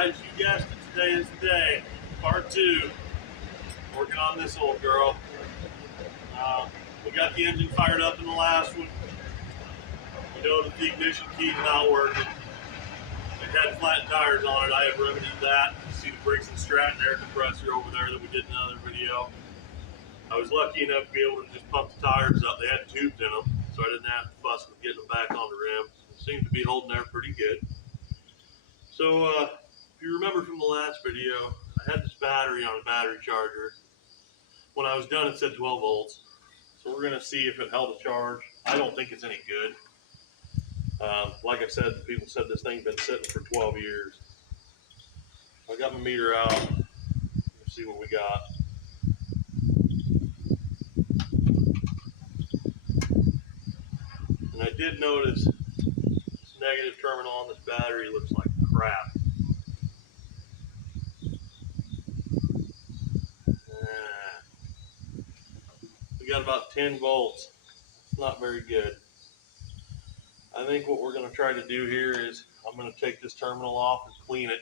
guys, you guessed it, today is the day. Part 2. Working on this old girl. We got the engine fired up in the last one. You know that the ignition key's not working. It had flat tires on it. I have remedied that. You see the Briggs & Stratton air compressor over there that we did in another video. I was lucky enough to be able to just pump the tires up. They had tubes in them, so I didn't have to fuss with getting them back on the rim. It seemed to be holding there pretty good. So if you remember from the last video, I had this battery on a battery charger. When I was done, it said 12 volts. So we're going to see if it held a charge. I don't think it's any good. Like I said, people said this thing's been sitting for 12 years. I got my meter out. Let's see what we got. And I did notice this negative terminal on this battery looks like crap. We got about 10 volts. It's not very good. I think what we're going to try to do here is I'm going to take this terminal off and clean it,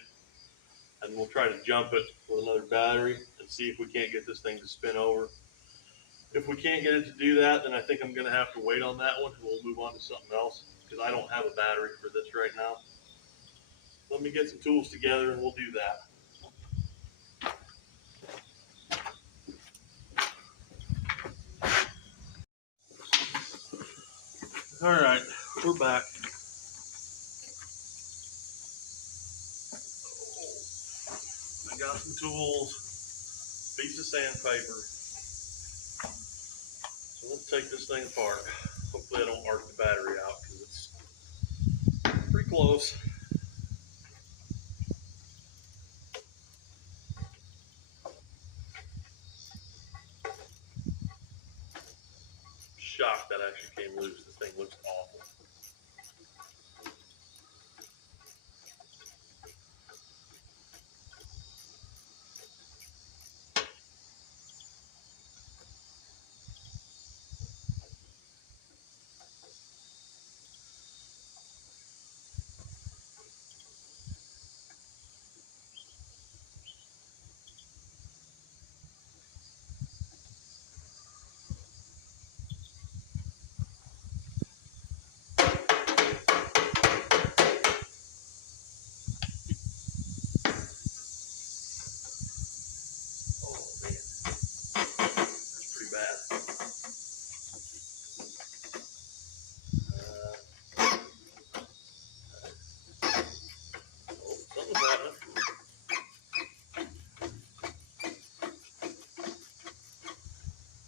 and we'll try to jump it with another battery and see if we can't get this thing to spin over. If we can't get it to do that, then I think I'm going to have to wait on that one and we'll move on to something else, because I don't have a battery for this right now. Let me get some tools together and we'll do that. All right, we're back. I got some tools, piece of sandpaper. So let's take this thing apart. Hopefully I don't arc the battery out because it's pretty close. Shocked that actually came loose. This thing looks awful.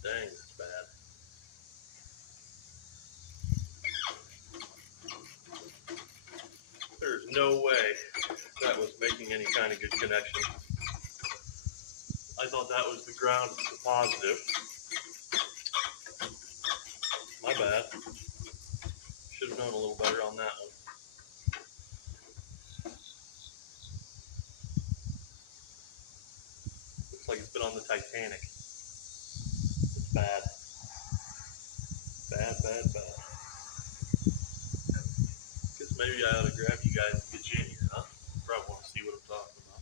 Dang, that's bad. There's no way that was making any kind of good connection. I thought that was the ground positive. My bad. Should have known a little better on that one. Looks like it's been on the Titanic. It's bad. Bad, bad, bad. Guess maybe I ought to grab you guys and get you in here, huh? Probably want to see what I'm talking about.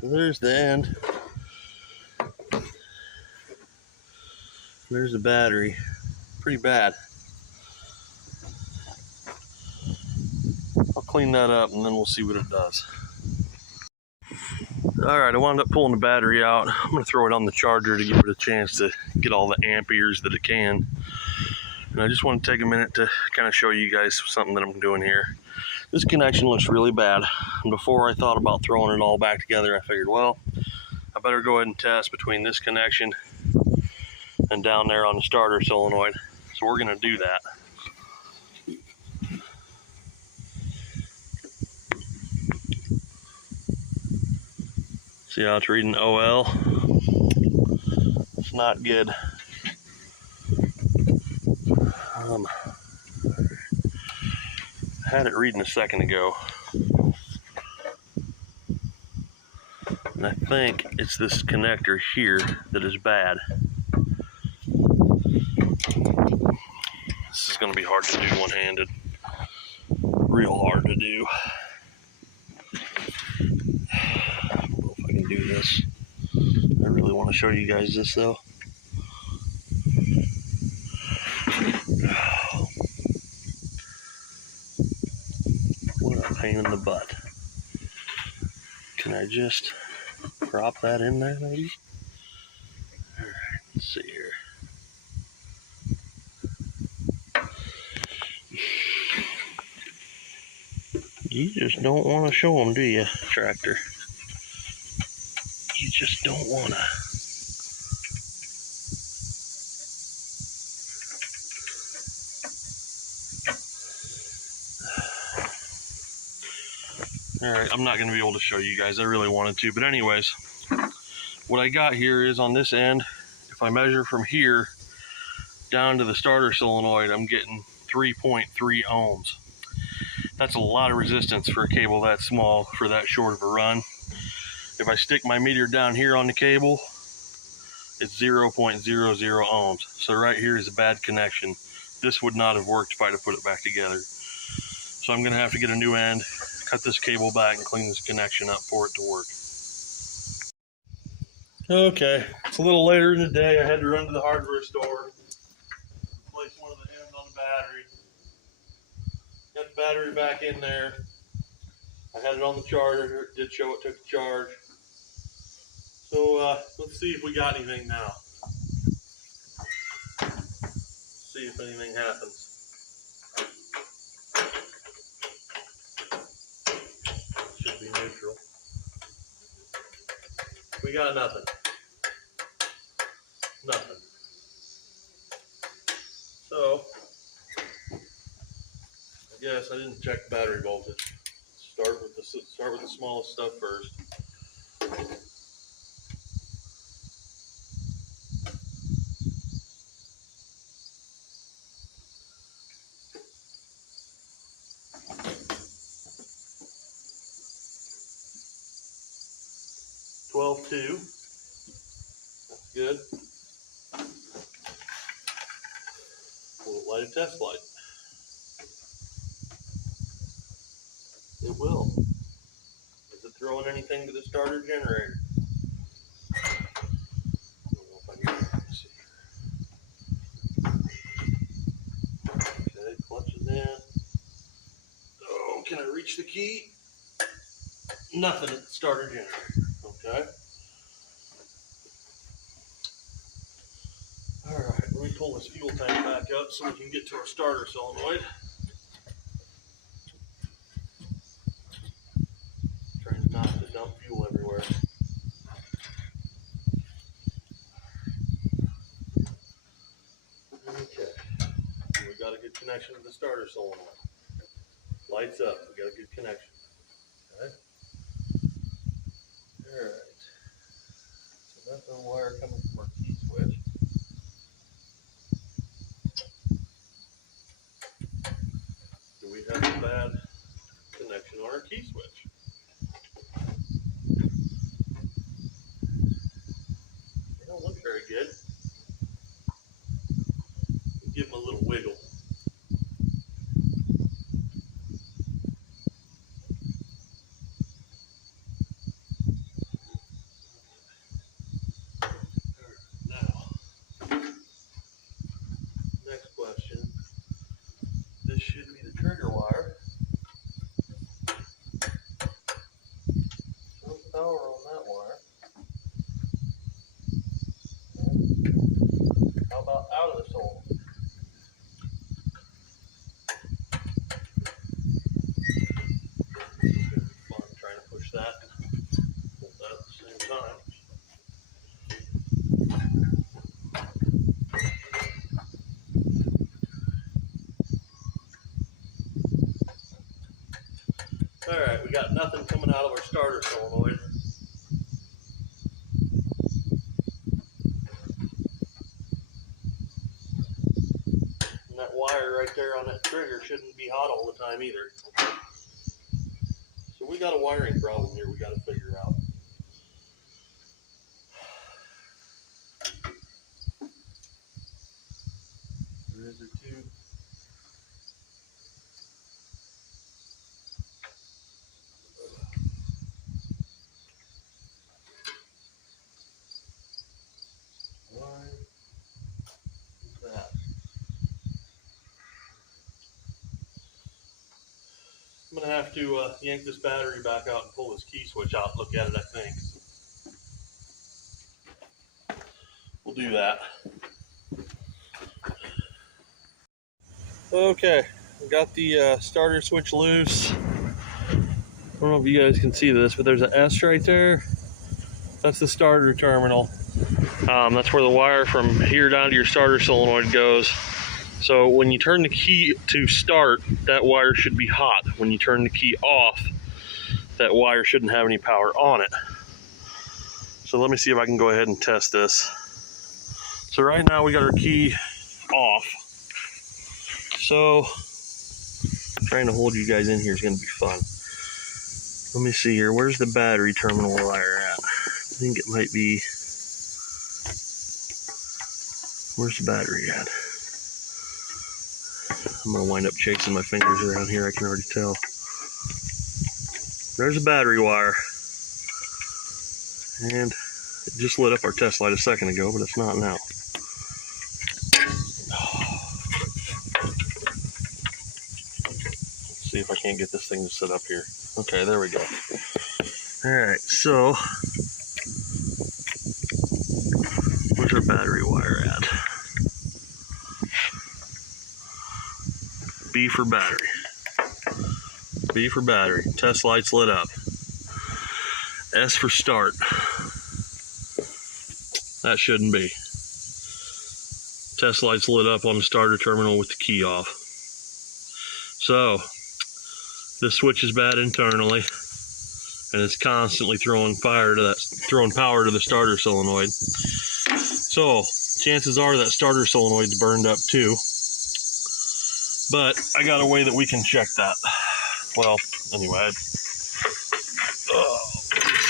So there's the end. There's the battery. Pretty bad. I'll clean that up and then we'll see what it does. Alright, I wound up pulling the battery out. I'm going to throw it on the charger to give it a chance to get all the amperes that it can. And I just want to take a minute to kind of show you guys something that I'm doing here. This connection looks really bad. And before I thought about throwing it all back together, I figured, well, I better go ahead and test between this connection and down there on the starter solenoid. So we're going to do that. See how it's reading OL? It's not good. I had it reading a second ago. And I think it's this connector here that is bad. This is going to be hard to do one-handed. Real hard to do. I don't know if I can do this. I really want to show you guys this though. What a pain in the butt. Can I just prop that in there maybe? Alright, let's see here. You just don't want to show them, do you, tractor? You just don't want to. Alright, I'm not going to be able to show you guys. I really wanted to. But anyways, what I got here is on this end, if I measure from here down to the starter solenoid, I'm getting 3.3 ohms. That's a lot of resistance for a cable that small for that short of a run. If I stick my meter down here on the cable, it's 0.00 ohms. So right here is a bad connection. This would not have worked if I'd have put it back together. So I'm gonna have to get a new end, cut this cable back and clean this connection up for it to work. Okay, it's a little later in the day. I had to run to the hardware store, replace one of the ends on the battery. Got the battery back in there. I had it on the charger. It did show it took a charge. So let's see if we got anything now. See if anything happens. Should be neutral. We got nothing. Nothing. So I guess I didn't check the battery voltage. Start with the smallest stuff first. $12.2. That's good. We'll light a test light. It will. Is it throwing anything to the starter generator? I don't know if I can. Let's see. Okay, clutch is in. Oh, can I reach the key? Nothing at the starter generator. Okay. Alright, let me pull this fuel tank back up so we can get to our starter solenoid. Trying not to dump fuel everywhere. Okay. We got a good connection to the starter solenoid. Lights up. We got a good connection. Okay. Alright. So that's the wire coming from our key switch. Do we have a bad connection on our key switch? They don't look very good. We'll give them a little wiggle. Next question. This should be the trigger wire. No power on that wire. How about out of the solenoid? Fun trying to push that and hold that at the same time. Alright, we got nothing coming out of our starter solenoid. And that wire right there on that trigger shouldn't be hot all the time either. So we got a wiring problem here we got to figure out. Or is there two? Why is that? I'm gonna have to yank this battery back out and pull this key switch out and look at it, I think. We'll do that. Okay, got the starter switch loose. I don't know if you guys can see this, but there's an S right there. That's the starter terminal. That's where the wire from here down to your starter solenoid goes. So when you turn the key to start, that wire should be hot. When you turn the key off, that wire shouldn't have any power on it. So let me see if I can go ahead and test this. So right now we got our key off. So trying to hold you guys in here is going to be fun. Let me see here. Where's the battery terminal wire at? I think it might be. Where's the battery at? I'm going to wind up chasing my fingers around here. I can already tell. There's a battery wire. And it just lit up our test light a second ago, but it's not now. Let's see if I can't get this thing to sit up here. Okay, there we go. Alright, so where's our battery wire at? B for battery. B for battery. Test light's lit up. S for start. That shouldn't be. Test light's lit up on the starter terminal with the key off. So this switch is bad internally, and it's constantly throwing power to the starter solenoid. So chances are that starter solenoid's burned up too. But I got a way that we can check that. Well, anyway, let's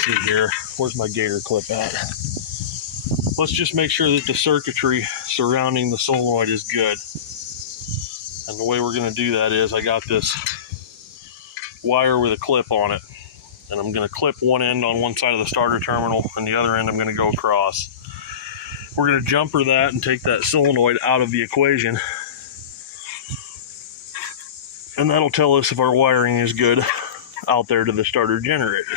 see here. Where's my gator clip at? Let's just make sure that the circuitry surrounding the solenoid is good. And the way we're going to do that is I got this wire with a clip on it. And I'm going to clip one end on one side of the starter terminal, and the other end I'm going to go across. We're going to jumper that and take that solenoid out of the equation. And that'll tell us if our wiring is good out there to the starter generator.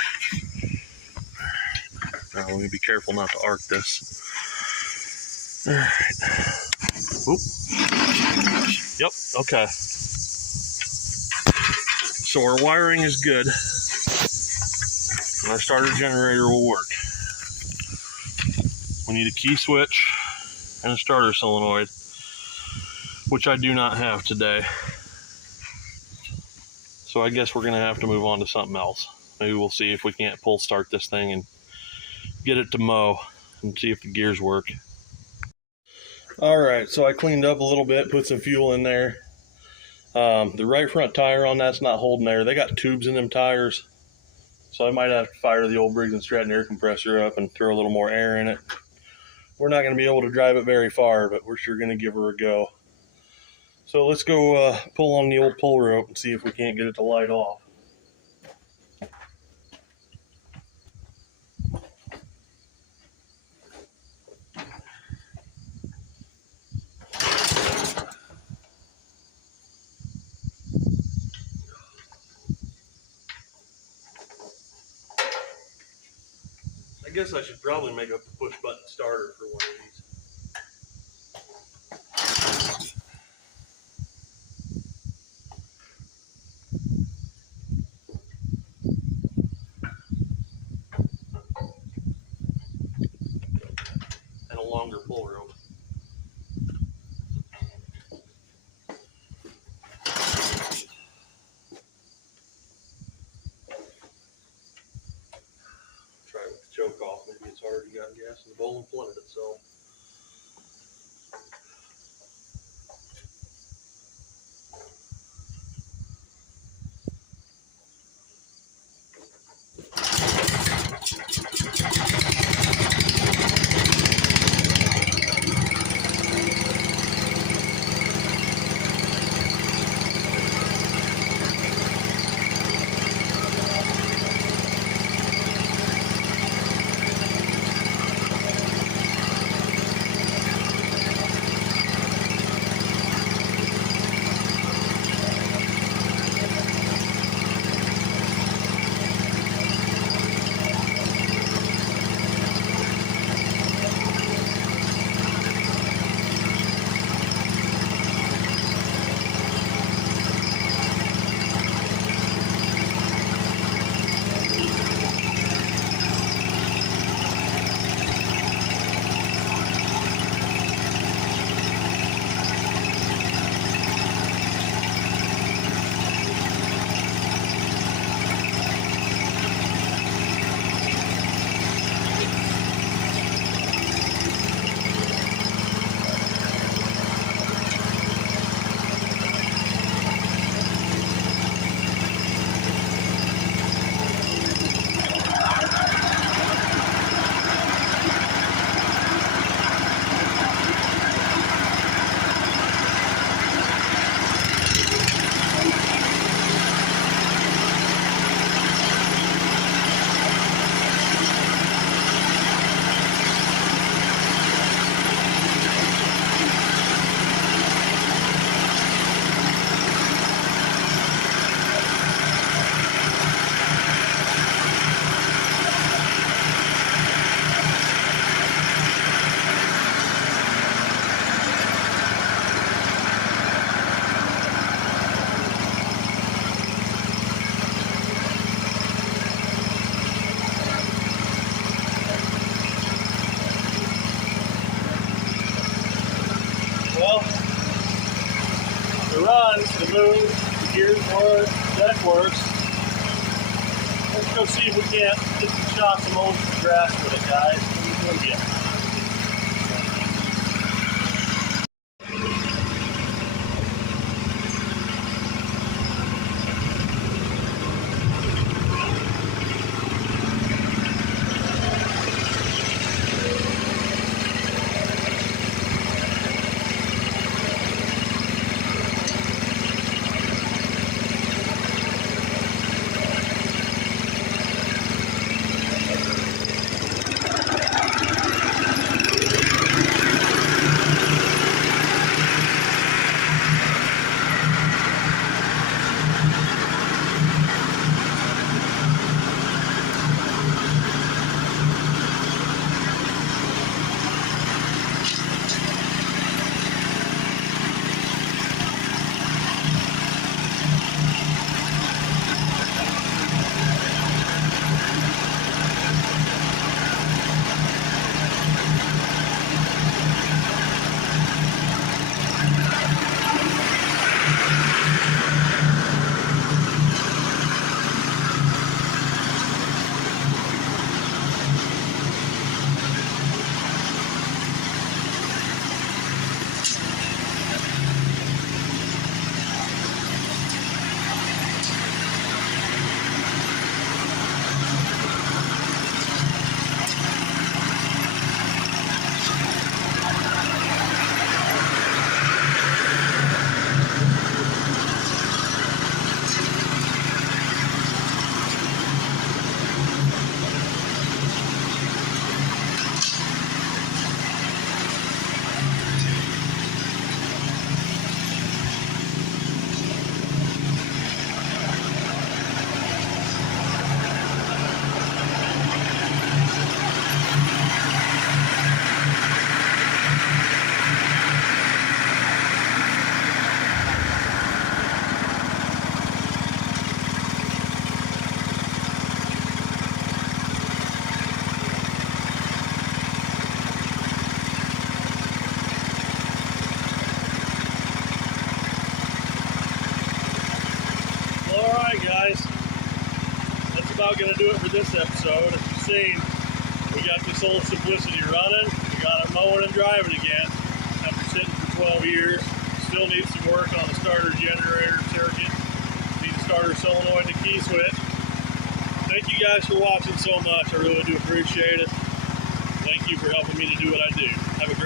Now, let me be careful not to arc this. All right. Oop. Yep, okay. So our wiring is good, and our starter generator will work. We need a key switch and a starter solenoid, which I do not have today. So I guess we're going to have to move on to something else. Maybe we'll see if we can't pull start this thing and get it to mow and see if the gears work. Alright, so I cleaned up a little bit, put some fuel in there. The right front tire on that's not holding there. They got tubes in them tires. So I might have to fire the old Briggs & Stratton air compressor up and throw a little more air in it. We're not going to be able to drive it very far, but we're sure going to give her a go. So let's go pull on the old pull rope and see if we can't get it to light off. I guess I should probably make up a push button starter for one of these. And a longer pull rope. Try it with the choke off. Maybe it's already got gas in the bowl and flooded itself. here's where that works. Let's go see if we can't get some shots of mold grass with it, guys. Let me go get it. Alright guys, that's about going to do it for this episode. As you've seen, we got this old Simplicity running, we got it mowing and driving again after sitting for 12 years. Still needs some work on the starter generator circuit, need a starter solenoid and a key switch. Thank you guys for watching so much, I really do appreciate it. Thank you for helping me to do what I do. Have a